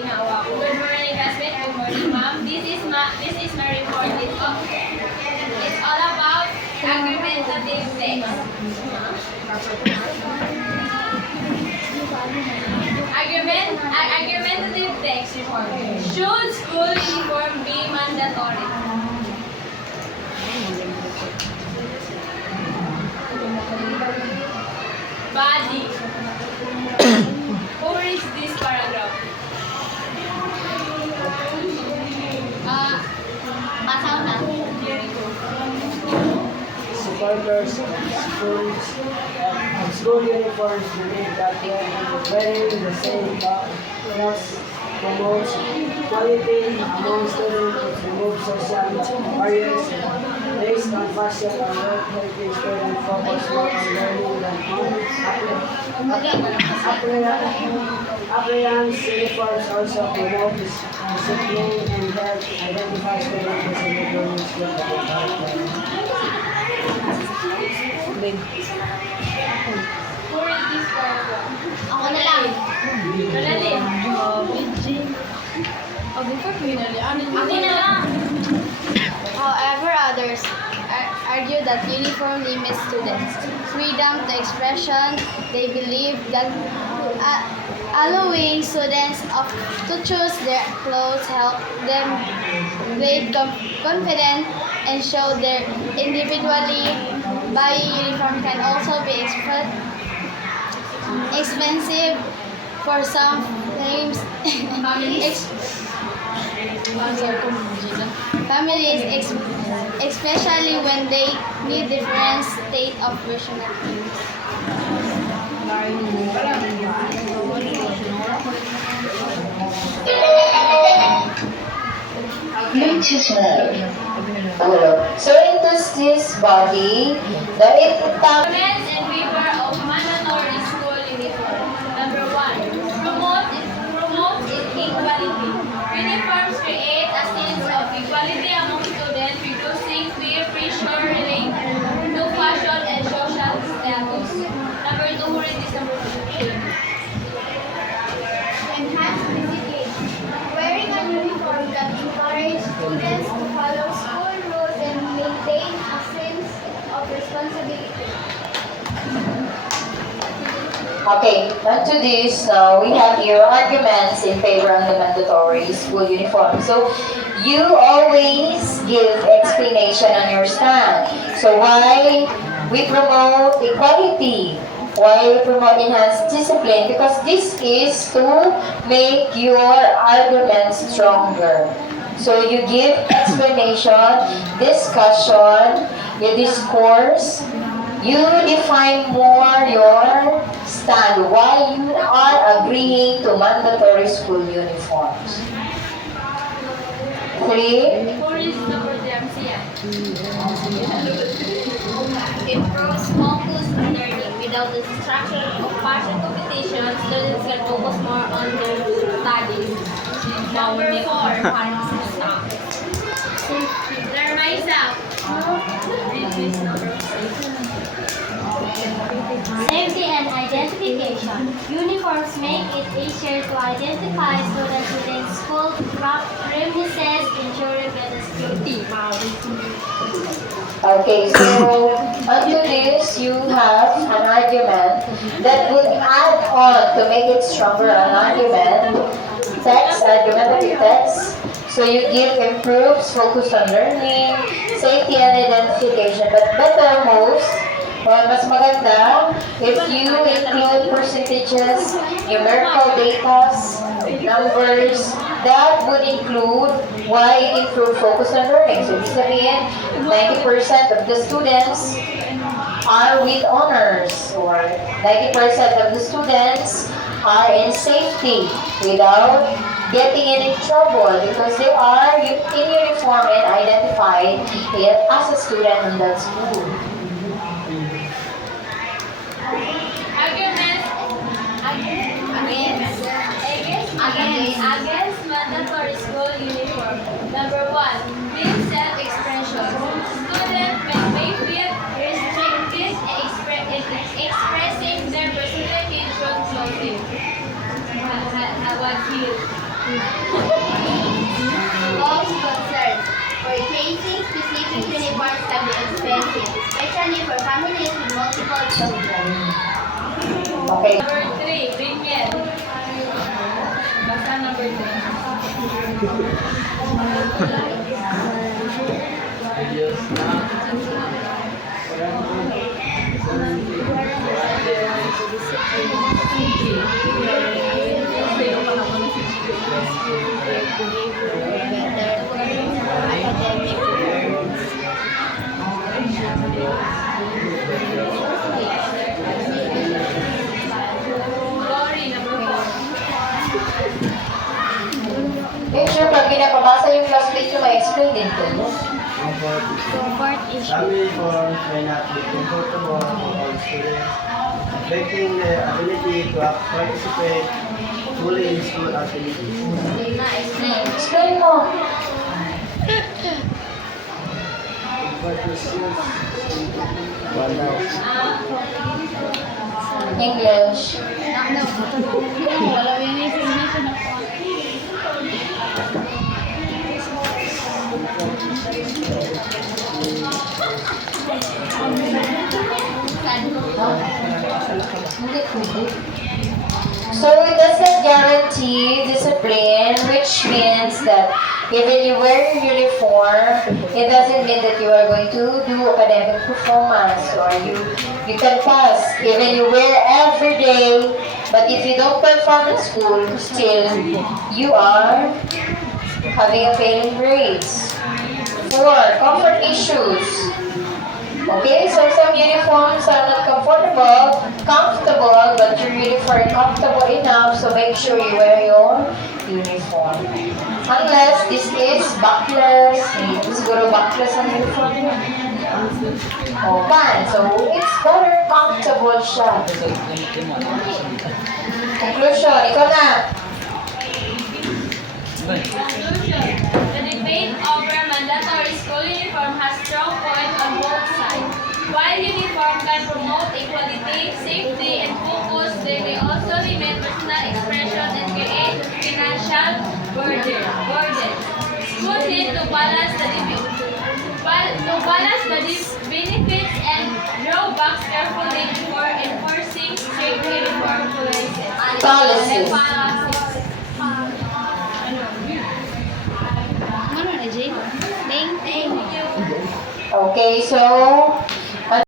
ginawa ko. Good morning, classmate. Good morning, ma'am. This is my report. It's all about argumentative text. Argumentative text report. Should school uniform be mandatory? Body. Who reads this paragraph? Basaw na. Jericho. Supporters of school uniforms believe that wearing the same clothes promotes equality among students, it removes social barriers. Based on fashion and work, helping students focus more on learning than on appearance. Uniforms also promote discipline and help identify students as individuals with the character. Who reads this paragraph? Ako na lang. Malalim. Ako na lang. However, others argue that uniform limits students' freedom to expression. They believe that allowing students to choose their clothes help them build confidence and show their individuality. Buying uniform can also be expensive for some families, especially when they need different state of personality. So in this body, the Comments in favor of mandatory school uniform. Number 1. Promote equality. Uniforms create a sense of equality among students, reducing peer pressure related to fashion and social status. Number 2. Who read this number 2? Enhance discipline. Wearing a uniform that encourages students to follow school rules and maintain a sense of responsibility. Okay, onto this, we have here arguments in favor of the mandatory school uniform. So, you always give explanation on your stand. So, why we promote equality? Why we promote enhanced discipline? Because this is to make your arguments stronger. So, you give explanation, discussion, you discourse, you define more your stand, why you are agreeing to mandatory school uniforms. 3. Who reads number 3? Amsian. Improves focus on learning. Without the distraction of fashion competition, students can focus more on their studies. Number 4. Learn myself. Read this number 6. Safety and identification. Uniforms make it easier to identify students within school premises, ensuring better security. Okay, so onto this, you have an argument that would add on to make it stronger an argument, argumentative text. So you give improves, focus on learning, safety and identification, but better most, mas maganda if you include percentages, numerical data, numbers, that would include why it improve focus on learning. So ibig sabihin, 90% of the students are with honors, or 90% of the students are in safety without getting in trouble because they are in uniform and identified as a student in that school. Against mandatory school uniform. Number 1. Free self-expression. Students may feel restricted in expressing their personality through clothing. What here? Most concerns. Purchasing specific uniforms can be expensive, especially for families with multiple children. Okay. Number 3, Daniel. Basta number 3. Glory, number 4. Eh, sure, pag pinapabasa yung classmate nyo, may explain din ko. Family forms may not be comfortable for all students, affecting their ability to participate fully in school activities. Explain mo. English. Wala yung information ako. So it doesn't guarantee discipline, which means that even you wear your uniform, it doesn't mean that you are going to do academic performance or you can pass. Even you wear every day, but if you don't perform in school, still you are having a failing grades. 4. Comfort issues. Okay, so some uniforms are not comfortable, but you're uniform comfortable enough, so make sure you wear your uniform. Unless this is backless, siguro backless ang uniform niya. Oh, fine. So, it's better comfortable siya. Conclusion, ikaw na. Conclusion. The debate over mandatory school uniform has strong points on both sides. While uniform can promote equality, safety, and focus, they may also limit personal expression and create financial burden. Schools need to balance the benefits and drawbacks carefully before enforcing strict uniform Policies. Ano na, Jay? Thank you. Okay, so